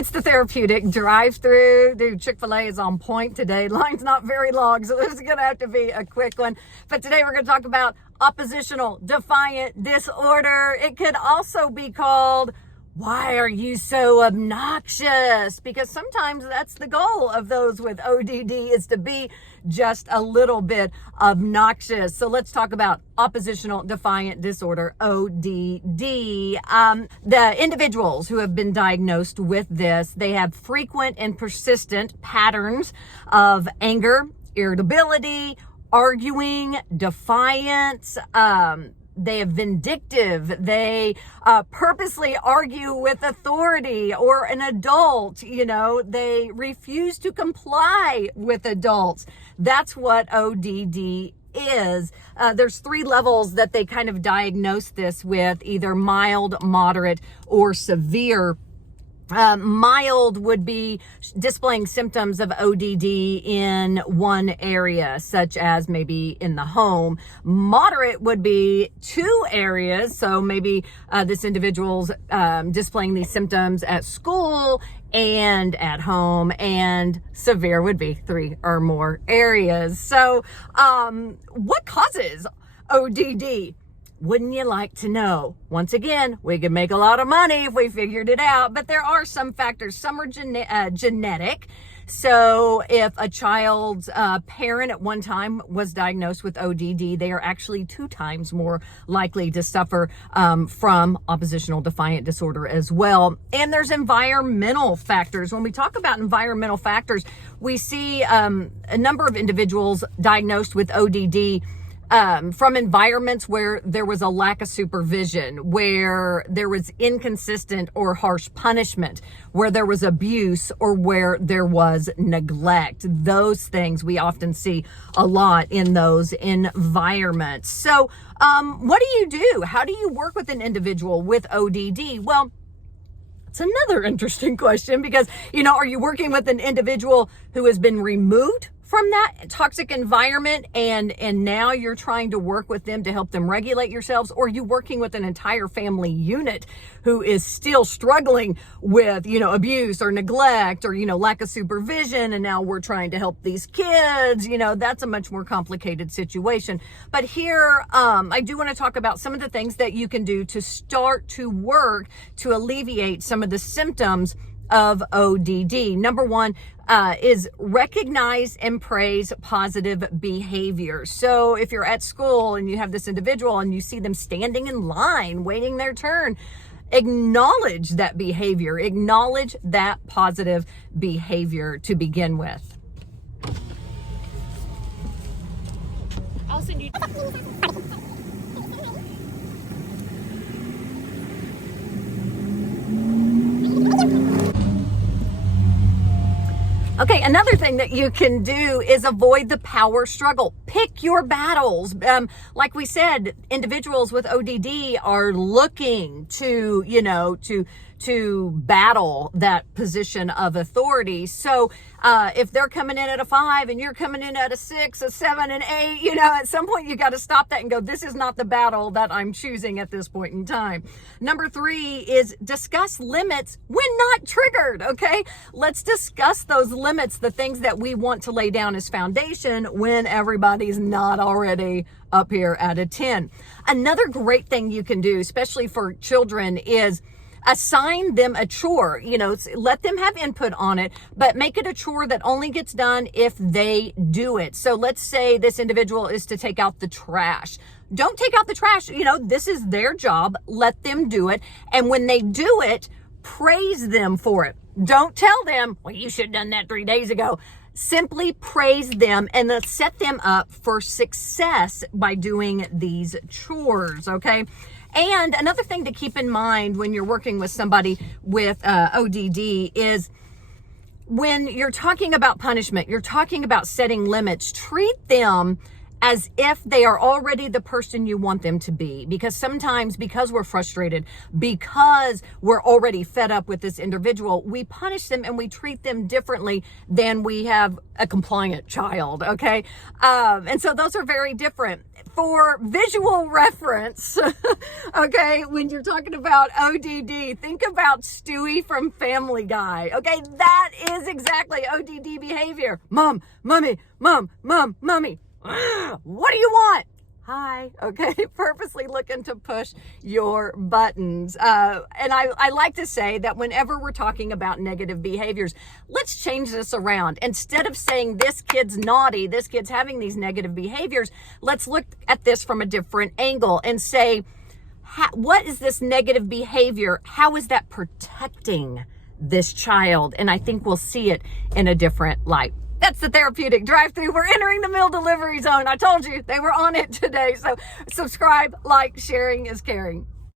It's the Therapeutic Drive-Thru. Dude, Chick-fil-A is on point today. Line's not very long, so this is going to have to be a quick one. But today we're going to talk about oppositional defiant disorder. It could also be called, why are you so obnoxious? Because sometimes that's the goal of those with ODD, is to be just a little bit obnoxious. So let's talk about oppositional defiant disorder, ODD. The individuals who have been diagnosed with this, they have frequent and persistent patterns of anger, irritability, arguing, defiance. They are vindictive. They purposely argue with authority or an adult. They refuse to comply with adults. That's what ODD is. There's 3 levels that they kind of diagnose this with, either mild, moderate, or severe. Mild would be displaying symptoms of ODD in one area, such as maybe in the home. Moderate would be 2 areas. So maybe this individual's displaying these symptoms at school and at home, and severe would be 3 or more areas. So what causes ODD? Wouldn't you like to know? Once again, we could make a lot of money if we figured it out, but there are some factors. Some are genetic. So if a child's parent at one time was diagnosed with ODD, they are actually 2 times more likely to suffer from oppositional defiant disorder as well. And there's environmental factors. When we talk about environmental factors, we see a number of individuals diagnosed with ODD from environments where there was a lack of supervision, where there was inconsistent or harsh punishment, where there was abuse, or where there was neglect. Those things we often see a lot in those environments. So what do you do? How do you work with an individual with ODD? Well, it's another interesting question because, are you working with an individual who has been removed from that toxic environment and now you're trying to work with them to help them regulate yourselves? Or are you working with an entire family unit who is still struggling with, abuse or neglect or, lack of supervision, and now we're trying to help these kids? That's a much more complicated situation. But here, I do want to talk about some of the things that you can do to start to work to alleviate some of the symptoms of ODD. Number 1 is recognize and praise positive behavior. So if you're at school and you have this individual and you see them standing in line, waiting their turn, acknowledge that behavior, acknowledge that positive behavior to begin with. I'll send you. Okay, another thing that you can do is avoid the power struggle. Pick your battles. Like we said, individuals with ODD are looking to, to battle that position of authority. So if they're coming in at a 5 and you're coming in at a 6, a 7, and 8, at some point you got to stop that and go, this is not the battle that I'm choosing at this point in time. Number 3 is discuss limits when not triggered. Okay, let's discuss those limits, the things that we want to lay down as foundation when everybody's not already up here at a 10. Another great thing you can do, especially for children, is assign them a chore. Let them have input on it, but make it a chore that only gets done if they do it. So let's say this individual is to take out the trash. Don't take out the trash. This is their job. Let them do it. And when they do it, praise them for it. Don't tell them, well, you should have done that 3 days ago. Simply praise them and set them up for success by doing these chores, okay? And another thing to keep in mind when you're working with somebody with ODD is when you're talking about punishment, you're talking about setting limits, treat them as if they are already the person you want them to be. Because sometimes, because we're frustrated, because we're already fed up with this individual, we punish them and we treat them differently than we have a compliant child, okay? And so those are very different. For visual reference, okay, when you're talking about ODD, think about Stewie from Family Guy, okay? That is exactly ODD behavior. Mom, mommy, mom, mommy. What do you want? Hi, okay, purposely looking to push your buttons. And I like to say that whenever we're talking about negative behaviors, let's change this around. Instead of saying this kid's naughty, this kid's having these negative behaviors, let's look at this from a different angle and say, what is this negative behavior? How is that protecting this child? And I think we'll see it in a different light. That's the Therapeutic Drive-Thru. We're entering the meal delivery zone. I told you they were on it today. So subscribe, like, sharing is caring.